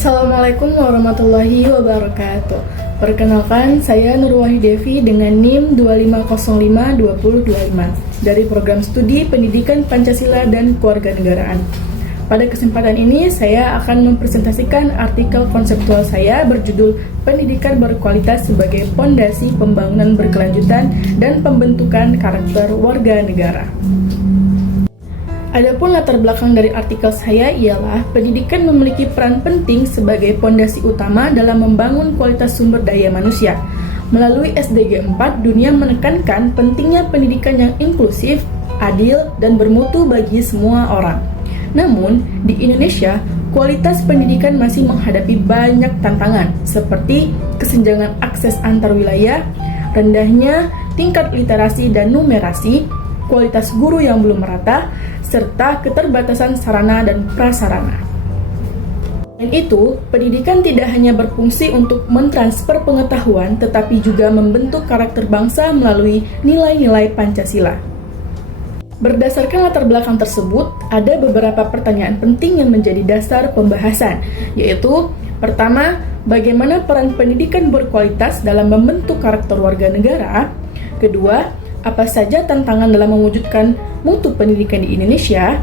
Assalamualaikum warahmatullahi wabarakatuh. Perkenalkan, saya Nurwahyu Devi dengan NIM 25052025 dari Program Studi Pendidikan Pancasila dan Kewarganegaraan. Pada kesempatan ini, saya akan mempresentasikan artikel konseptual saya berjudul Pendidikan Berkualitas sebagai Pondasi Pembangunan Berkelanjutan dan Pembentukan Karakter Warga Negara. Adapun latar belakang dari artikel saya ialah pendidikan memiliki peran penting sebagai pondasi utama dalam membangun kualitas sumber daya manusia. Melalui SDG 4, dunia menekankan pentingnya pendidikan yang inklusif, adil, dan bermutu bagi semua orang. Namun, di Indonesia, kualitas pendidikan masih menghadapi banyak tantangan, seperti kesenjangan akses antar wilayah, rendahnya tingkat literasi dan numerasi, kualitas guru yang belum merata, serta keterbatasan sarana dan prasarana. Selain itu, pendidikan tidak hanya berfungsi untuk mentransfer pengetahuan, tetapi juga membentuk karakter bangsa melalui nilai-nilai Pancasila. Berdasarkan latar belakang tersebut, ada beberapa pertanyaan penting yang menjadi dasar pembahasan, yaitu pertama, bagaimana peran pendidikan berkualitas dalam membentuk karakter warga negara? Kedua, apa saja tantangan dalam mewujudkan mutu pendidikan di Indonesia?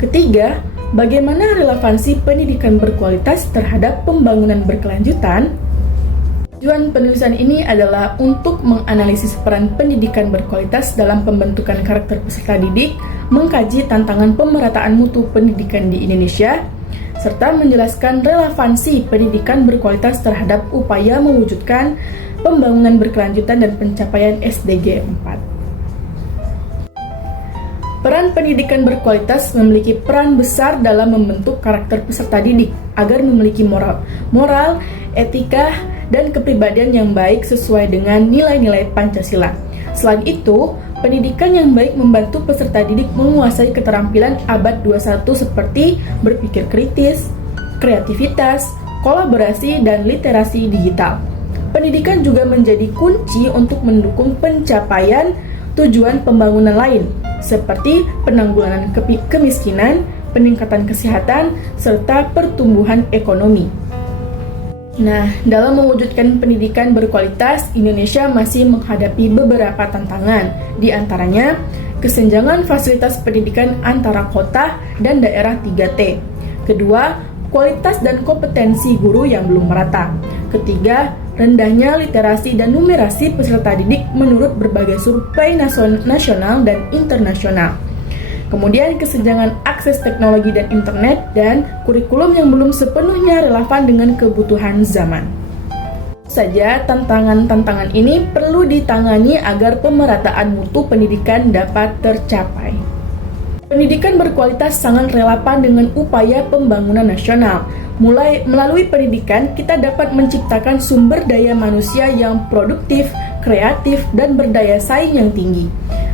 Ketiga, bagaimana relevansi pendidikan berkualitas terhadap pembangunan berkelanjutan? Tujuan penulisan ini adalah untuk menganalisis peran pendidikan berkualitas dalam pembentukan karakter peserta didik, mengkaji tantangan pemerataan mutu pendidikan di Indonesia, serta menjelaskan relevansi pendidikan berkualitas terhadap upaya mewujudkan pembangunan berkelanjutan dan pencapaian SDG 4. Peran pendidikan berkualitas memiliki peran besar dalam membentuk karakter peserta didik agar memiliki moral, etika, dan kepribadian yang baik sesuai dengan nilai-nilai Pancasila. Selain itu, pendidikan yang baik membantu peserta didik menguasai keterampilan abad 21 seperti berpikir kritis, kreativitas, kolaborasi, dan literasi digital. Pendidikan juga menjadi kunci untuk mendukung pencapaian tujuan pembangunan lain, seperti penanggulangan kemiskinan, peningkatan kesehatan, serta pertumbuhan ekonomi. Nah, dalam mewujudkan pendidikan berkualitas, Indonesia masih menghadapi beberapa tantangan, di antaranya kesenjangan fasilitas pendidikan antara kota dan daerah 3T. Kedua, kualitas dan kompetensi guru yang belum merata. Ketiga, rendahnya literasi dan numerasi peserta didik menurut berbagai survei nasional dan internasional. Kemudian kesenjangan akses teknologi dan internet, dan kurikulum yang belum sepenuhnya relevan dengan kebutuhan zaman. Saja tantangan-tantangan ini perlu ditangani agar pemerataan mutu pendidikan dapat tercapai. Pendidikan berkualitas sangat relevan dengan upaya pembangunan nasional. Melalui pendidikan, kita dapat menciptakan sumber daya manusia yang produktif, kreatif, dan berdaya saing yang tinggi.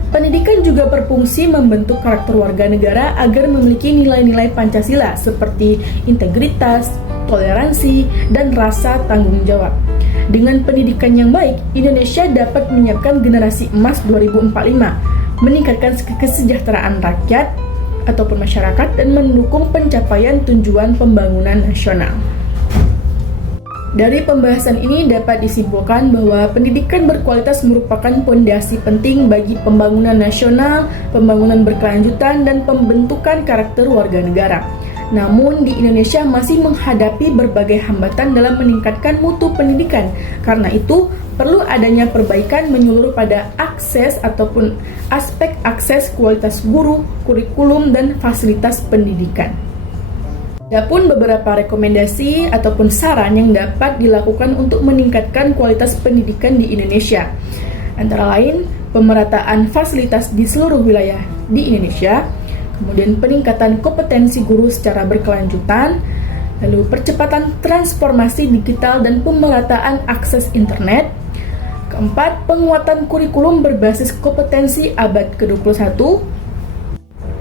Pendidikan juga berfungsi membentuk karakter warga negara agar memiliki nilai-nilai Pancasila seperti integritas, toleransi, dan rasa tanggung jawab. Dengan pendidikan yang baik, Indonesia dapat menyiapkan generasi emas 2045, meningkatkan kesejahteraan rakyat ataupun masyarakat, dan mendukung pencapaian tujuan pembangunan nasional. Dari pembahasan ini dapat disimpulkan bahwa pendidikan berkualitas merupakan fondasi penting bagi pembangunan nasional, pembangunan berkelanjutan, dan pembentukan karakter warga negara. Namun, di Indonesia masih menghadapi berbagai hambatan dalam meningkatkan mutu pendidikan. Karena itu, perlu adanya perbaikan menyeluruh pada akses ataupun aspek akses kualitas guru, kurikulum, dan fasilitas pendidikan. Adapun beberapa rekomendasi ataupun saran yang dapat dilakukan untuk meningkatkan kualitas pendidikan di Indonesia. Antara lain, pemerataan fasilitas di seluruh wilayah di Indonesia, kemudian peningkatan kompetensi guru secara berkelanjutan, lalu percepatan transformasi digital dan pemerataan akses internet. Keempat, penguatan kurikulum berbasis kompetensi abad ke-21.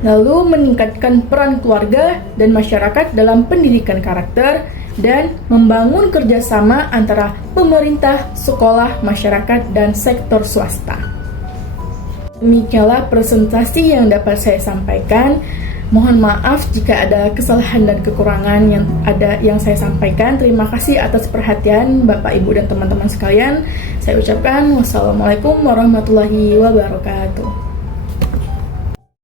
Lalu meningkatkan peran keluarga dan masyarakat dalam pendidikan karakter, dan membangun kerjasama antara pemerintah, sekolah, masyarakat, dan sektor swasta. Demikianlah presentasi yang dapat saya sampaikan. Mohon maaf jika ada kesalahan dan kekurangan yang saya sampaikan. Terima kasih atas perhatian Bapak, Ibu, dan teman-teman sekalian. Saya ucapkan wassalamualaikum warahmatullahi wabarakatuh.